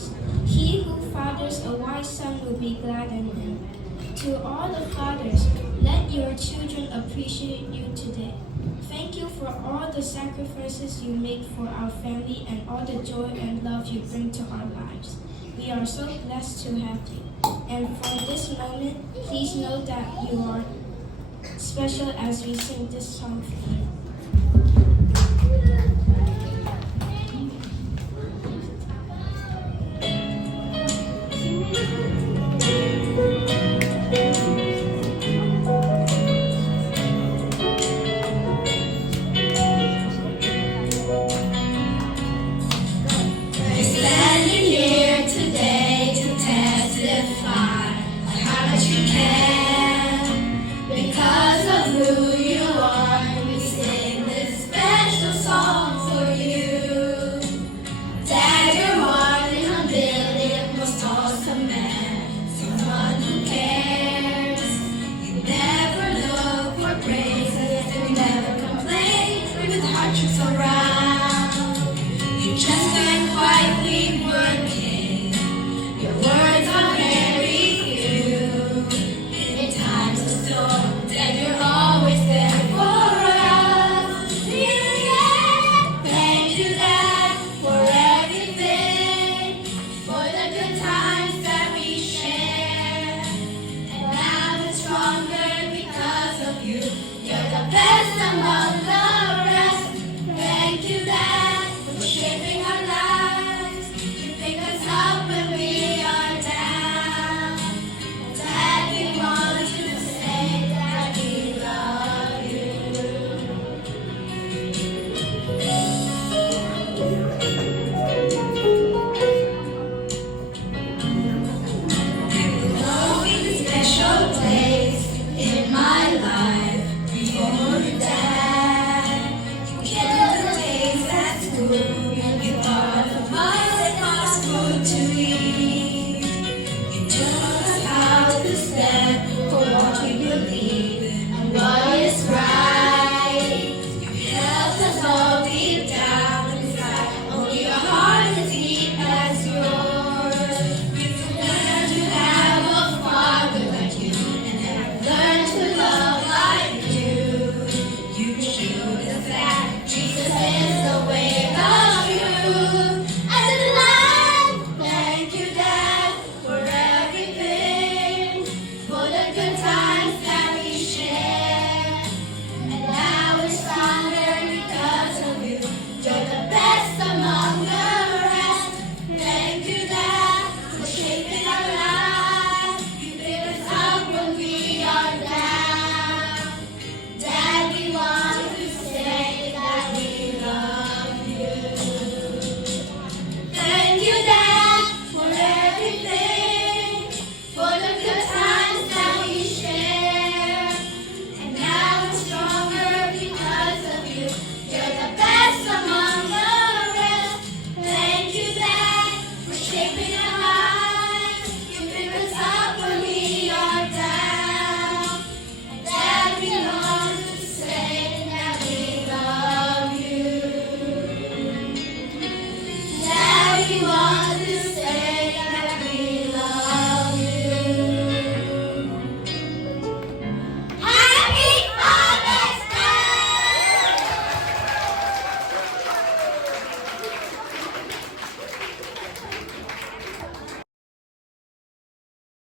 fathers. He who fathers a wise son will be glad in him. To all the fathers, let your children appreciate you today. Thank you for all the sacrifices you make for our family and all the joy and love you bring to our lives. We are so blessed to have you. And for this moment, please know that you are special as we sing this song for you. Alright.